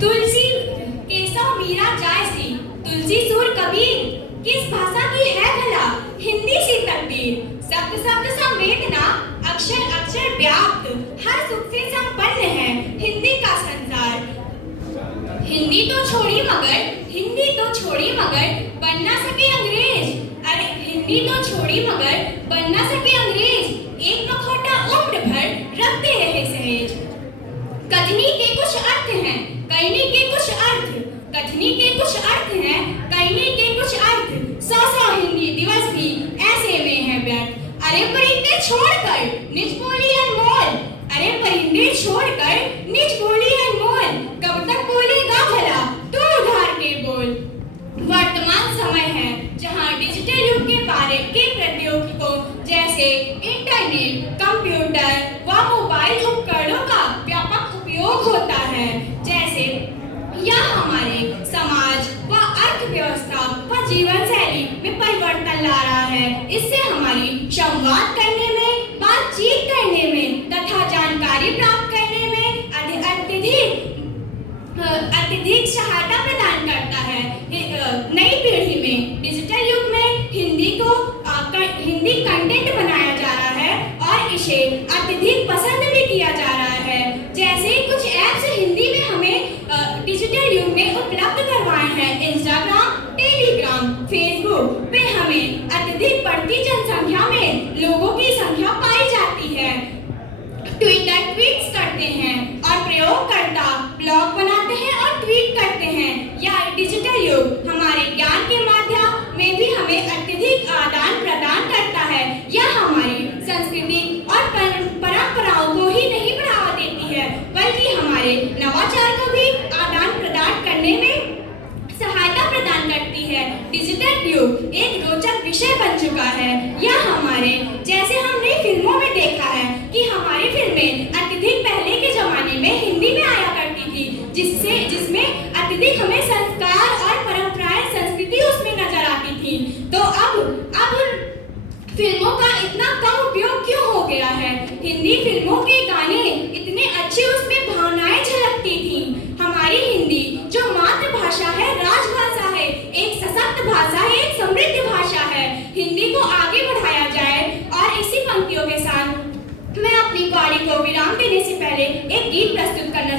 तुलसी केशव मीरा जायसी, तुलसी सुर कबीर, किस भाषा की है भला हिंदी सी तकदीर। शब्द शब्द समेतना, अक्षर अक्षर व्याप्त, हर सुख से संपन्न है हिंदी का संसार। हिंदी तो छोड़ी मगर बन ना सके अंग्रेज। अरे हिंदी तो छोड़ी मगर बन ना सके अंग्रेज, एक मखौटा उम्र भर रखते रहे सहेज। कथनी के कुछ अर्थ हैं, कहनी के कुछ अर्थ, कथनी के कुछ अर्थ हैं, कहनी के कुछ अर्थ, 100 हिंदी दिवस भी ऐसे में है व्यर्थ। अरे परिंदे छोड़कर निज बोली अनमोल, अरे परिंदे छोड़कर निज बोली अनमोल, कब तक बोलेगा भला तू उधार के बोल। वर्तमान समय है जहां डिजिटल युग के बारे के प्रौद्योगिकों जैसे इंटरनेट, कंप्यूटर व मोबाइल उपकरणों का व्यापक उपयोग होता है। जैसे यह हमारे समाज व अर्थव्यवस्था व जीवन शैली में परिवर्तन ला रहा है। इससे हमारी संवाद करने में, बातचीत करने में तथा जानकारी प्राप्त करने में अत्यधिक सहायता प्रदान करता है। नई पीढ़ी में डिजिटल युग में हिंदी कंटेंट बनाया जा रहा है और इसे अत्यधिक पसंद भी किया जा रहा है। जैसे कुछ ऐप्स हिंदी में हमें डिजिटल युग में उपलब्ध करवाए हैं। इंस्टाग्राम, टेलीग्राम, फेसबुक पे हमें अत्यधिक बढ़ती जनसंख्या में लोगों की संख्या पाई जाती है। ट्विटर ट्वीट्स करते हैं और प्रयोगकर्ता ब्लॉग बनाते हैं और ट्वीट करते हैं। यह डिजिटल युग हमारे ज्ञान के माध्यम में भी हमें अत्यधिक आदान प्रदान करता है। यह हमारी संस्कृति और परंपराओं को ही नहीं बढ़ावा देती है, बल्कि हमारे नवाचार को भी आदान प्रदान करने में सहायता प्रदान करती है। डिजिटल युग एक रोचक विषय बन चुका है। यह हमारे जैसे हमने फिल्मों में देखा है कि हमारी फिल्में अत्यधिक पहले के जमाने में हिंदी में आया करती थी, जिसमें अत्यधिक हमें संस्कार और परंपराएं, संस्कृति उसमें नजर आती थी। तो अब फिल्मों का इतना कम उपयोग क्यों हो गया है? हिंदी फिल्मों के गाने इतने अच्छे, उसमें भावनाएं झलकती थी। हमारी हिंदी जो मातृभाषा है, राजभाषा है, एक सशक्त भाषा है, एक समृद्ध भाषा है। हिंदी को आगे बढ़ाया जाए। और इसी पंक्तियों के साथ मैं अपनी वाणी को विराम देने से पहले एक गीत प्रस्तुत करना